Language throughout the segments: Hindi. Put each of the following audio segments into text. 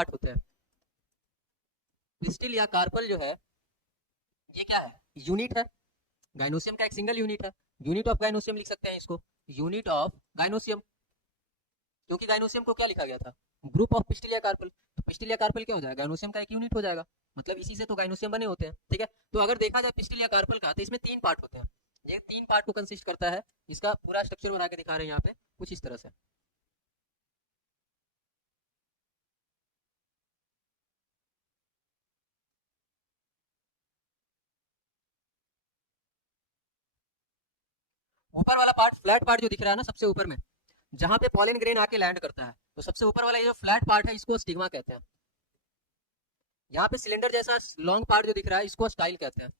पार्ट होते हैं। पिस्टिल या कार्पल जो है ये क्या है, यूनिट है, गाइनोसियम का एक सिंगल यूनिट है। यूनिट ऑफ गाइनोसियम लिख सकते हैं इसको, यूनिट ऑफ गाइनोसियम, क्योंकि गाइनोसियम को क्या लिखा गया था, ग्रुप ऑफ पिस्टिल या कार्पल। तो पिस्टिल या कार्पल क्या हो जाएगा, गाइनोसियम का एक यूनिट हो जाएगा, मतलब इसी से तो गाइनोसियम बने होते हैं। ठीक है, तो अगर देखा जाए पिस्टिल या कार्पल का, तो इसमें 3 पार्ट होते हैं। ये 3 पार्ट को कंसिस्ट करता है। इसका पूरा स्ट्रक्चर बना के दिखा रहे हैं यहाँ पे कुछ इस तरह से। ऊपर वाला पार्ट, फ्लैट पार्ट जो दिख रहा है ना सबसे ऊपर में, जहां पे पॉलन ग्रेन आके लैंड करता है, तो सबसे ऊपर वाला ये जो फ्लैट पार्ट है इसको स्टिग्मा कहते हैं। यहाँ पे सिलेंडर जैसा लॉन्ग पार्ट जो दिख रहा है इसको स्टाइल कहते हैं,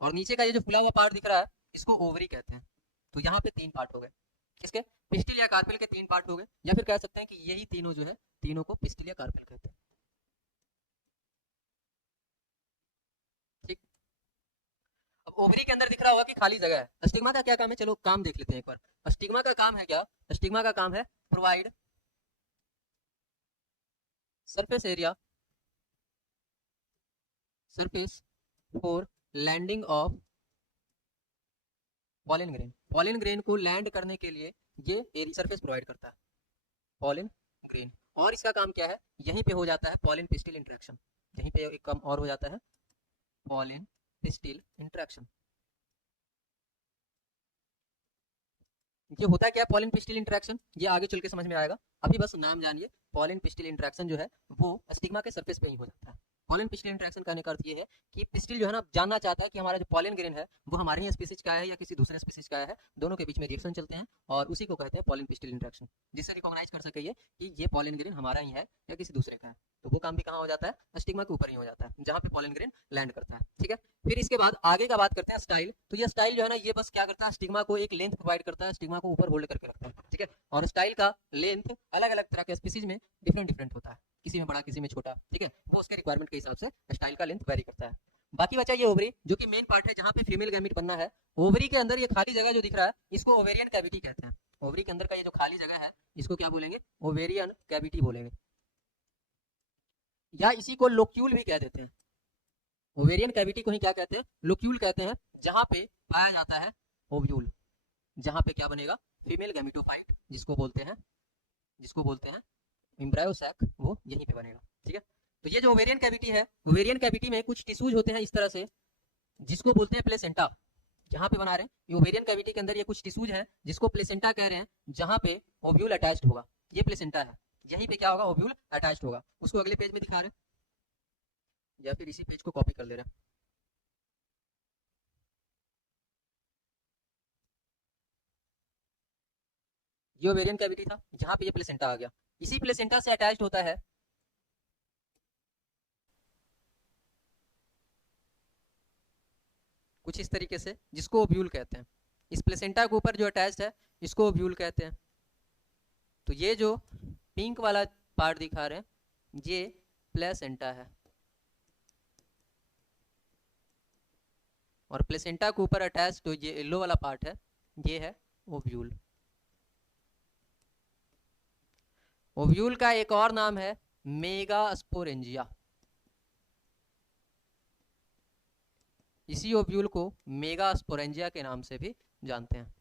और नीचे का ये जो फुला हुआ पार्ट दिख रहा है इसको ओवरी कहते हैं। तो यहाँ पे 3 पार्ट हो गए किसके, पिस्टिल या कार्पेल के 3 पार्ट हो गए, या फिर कह सकते हैं कि यही तीनों जो है, तीनों को पिस्टिल या कार्पेल कहते हैं। ठीक, अब ओवरी के अंदर दिख रहा होगा कि खाली जगह है। स्टिग्मा का क्या काम है, चलो काम देख लेते हैं एक बार। स्टिग्मा का काम है क्या, स्टिग्मा का काम है provide surface area, surface for landing of pollen grain. Pollen grain को लैंड करने के लिए ये एरिया सरफेस प्रोवाइड करता है, पॉलन ग्रेन। और इसका काम क्या है, यहीं पे हो जाता है पॉलन पिस्टिल इंटरेक्शन, यहीं पे एक काम और हो जाता है, पॉलन पिस्टिल इंटरेक्शन। ये होता है क्या, पॉलन पिस्टिल इंटरेक्शन, ये आगे चल के समझ में आएगा, अभी बस नाम जानिए। पॉलन पिस्टिल इंटरेक्शन जो है वो स्टिग्मा के सरफेस पे ही हो जाता है। पॉलन पिस्टिल इंटरेक्शन करने का अर्थ ये है कि पिस्टिल जो है ना जानना चाहता है कि हमारा जो पॉलन ग्रेन है वो हमारे ही स्पीसीज का है या किसी दूसरे स्पीसीज का है, दोनों के बीच में रिएक्शन चलते हैं, और उसी को कहते हैं पॉलन पिस्टिल इंटरेक्शन, जिससे रिकॉग्नाइज कर सके ये कि ये पॉलन ग्रेन हमारा ही है या किसी दूसरे का है। तो वो काम भी कहाँ हो जाता है, स्टिग्मा के ऊपर ही हो जाता है, जहाँ पे पॉलन ग्रेन लैंड करता है। ठीक है, फिर इसके बाद आगे का बात करते हैं स्टाइल। तो ये स्टाइल जो है ना ये बस क्या करता है, स्टिग्मा को एक लेंथ प्रोवाइड करता है, स्टिग्मा को ऊपर होल्ड करके रखता है। ठीक है, और स्टाइल का लेंथ अलग अलग तरह के स्पीसीज में डिफरेंट डिफरेंट होता है, किसी में बड़ा किसी में छोटा। ठीक है, वो उसके रिक्वायरमेंट के हिसाब से स्टाइल का लेंथ वेरी करता है। बाकी बचा ये ओवरी, जो कि मेन पार्ट है जहां पे फीमेल गैमेट बनना है। ओवरी के अंदर ये खाली जगह जो दिख रहा है इसको ओवेरियन कैविटी कहते हैं। ओवरी के अंदर का ये जो खाली जगह है इसको क्या बोलेंगे, ओवेरियन कैविटी बोलेंगे, या इसी को लोक्यूल भी कह देते हैं। ओवेरियन कैविटी को ही क्या कहते हैं, लोक्यूल कहते हैं, जहां पे पाया जाता है ओव्यूल, जहां पे क्या बनेगा, फीमेल गैमेटोफाइट जिसको बोलते हैं एम्ब्रायो सैक, वो यहीं पे बनेगा। ठीक है, तो ये जो ओवेरियन कैविटी है, ओवेरियन कैविटी में कुछ टिश्यूज होते हैं इस तरह से, जिसको बोलते हैं प्लेसेंटा। जहां पे बना रहे हैं ये ओवेरियन कैविटी के अंदर ये कुछ टिश्यूज हैं जिसको प्लेसेंटा कह रहे हैं, जहां पे ओव्यूल अटैच्ड होगा। ये प्लेसेंटा है, यहीं पे क्या होगा, ओव्यूल अटैच्ड होगा। उसको अगले पेज में दिखा रहे हैं, या फिर इसी पेज को कॉपी कर ले रहे हैं। ये ओवेरियन कैविटी था, जहां पे ये प्लेसेंटा आ गया, इसी प्लेसेंटा से अटैच्ड होता है कुछ इस तरीके से, जिसको ओव्यूल कहते हैं। इस प्लेसेंटा के ऊपर जो अटैच्ड है इसको ओव्यूल कहते हैं। तो ये जो पिंक वाला पार्ट दिखा रहे हैं ये प्लेसेंटा है, और प्लेसेंटा के ऊपर अटैच्ड जो ये येलो वाला पार्ट है ये है ओव्यूल। ओव्यूल का एक और नाम है मेगास्पोरेंजिया। इसी ओव्यूल को मेगास्पोरेंजिया के नाम से भी जानते हैं,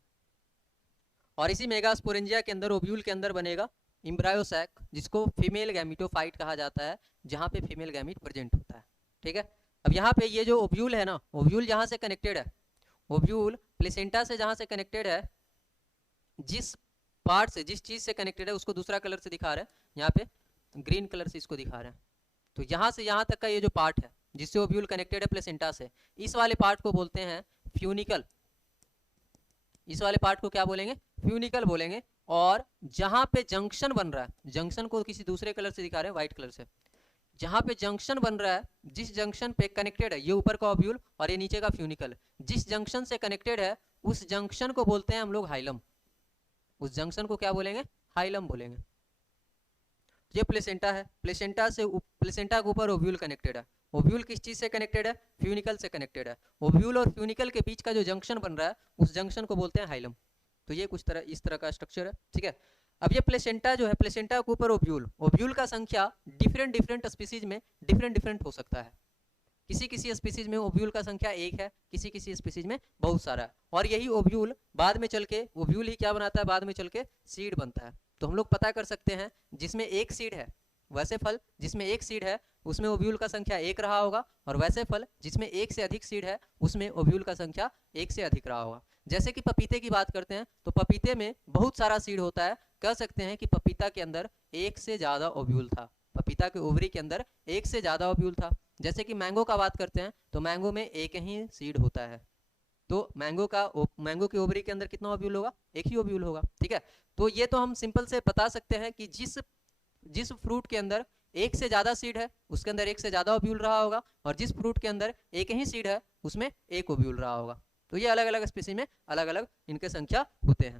और इसी मेगास्पोरेंजिया के अंदर ओव्यूल के अंदर बनेगा एम्ब्रायो सैक, जिसको फीमेल गैमेटोफाइट कहा जाता है, जहां पे फीमेल गैमेट प्रेजेंट होता है। ठीक है, अब यहाँ पे ये जो ओव्यूल है ना, ओव्यूल जहां से कनेक्टेड है, ओव्यूल प्लेसेंटा से जहां से कनेक्टेड है, जिस पार्ट से, जिस चीज से कनेक्टेड है उसको दूसरा कलर से दिखा रहे हैं, यहाँ पे ग्रीन कलर से इसको दिखा रहे हैं। तो यहाँ से यहाँ तक का ये जो पार्ट है जिससे ओव्यूल कनेक्टेड है प्लेसेंटा से, इस वाले पार्ट को बोलते हैं फ्यूनिकल। इस वाले पार्ट को क्या बोलेंगे, फ्यूनिकल बोलेंगे। और जहां पे जंक्शन बन रहा है, जंक्शन को किसी दूसरे कलर से दिखा रहे हैं, व्हाइट कलर से, जहां पे जंक्शन बन रहा है, जिस जंक्शन पे कनेक्टेड है, ये ऊपर का ओव्यूल और ये नीचे का फ्यूनिकल, जिस जंक्शन से कनेक्टेड है उस जंक्शन को बोलते हैं हम लोग हाइलम। उस जंक्शन को क्या बोलेंगे, हाइलम बोलेंगे। ये प्लेसेंटा है, प्लेसेंटा के ऊपर ओव्यूल कनेक्टेड है। ओव्यूल किस चीज से कनेक्टेड है, फ्यूनिकल से कनेक्टेड है। ओव्यूल और फ्यूनिकल के बीच का जो जंक्शन बन रहा है उस जंक्शन को बोलते हैं हाइलम। तो ये कुछ तरह इस तरह का स्ट्रक्चर है। ठीक है, अब ये प्लेसेंटा जो है, प्लेसेंटा के ऊपर ओव्यूल, ओव्यूल का संख्या डिफरेंट डिफरेंट स्पीसीज में डिफरेंट डिफरेंट हो सकता है। किसी किसी स्पीसीज में ओव्यूल का संख्या एक है, किसी किसी स्पीसीज में बहुत सारा है, और यही ओव्यूल बाद में चल के, ओव्यूल ही क्या बनाता है, बाद में चल के सीड बनता है। तो हम लोग पता कर सकते हैं जिसमें एक सीड है, वैसे फल जिसमें एक सीड है उसमें ओव्यूल का संख्या एक रहा होगा, और वैसे फल जिसमें एक से अधिक सीड है उसमें ओव्यूल का संख्या एक से अधिक रहा होगा। जैसे कि पपीते की बात करते हैं तो पपीते में बहुत सारा सीड होता है, कह सकते हैं कि पपीता के अंदर एक से ज़्यादा ओव्यूल था, पपीता के ओवरी के अंदर एक से ज़्यादा ओव्यूल था। जैसे कि मैंगो का बात करते हैं तो मैंगो में एक ही सीड होता है, तो मैंगो के ओवरी के अंदर कितना ओव्यूल होगा, एक ही ओव्यूल होगा। ठीक है, तो ये तो हम सिंपल से बता सकते हैं कि जिस फ्रूट के अंदर एक से ज़्यादा सीड है उसके अंदर एक से ज़्यादा ओव्यूल रहा होगा, और जिस फ्रूट के अंदर एक ही सीड है उसमें एक ओव्यूल रहा होगा। तो ये अलग अलग स्पीसी में अलग अलग इनके संख्या होते हैं।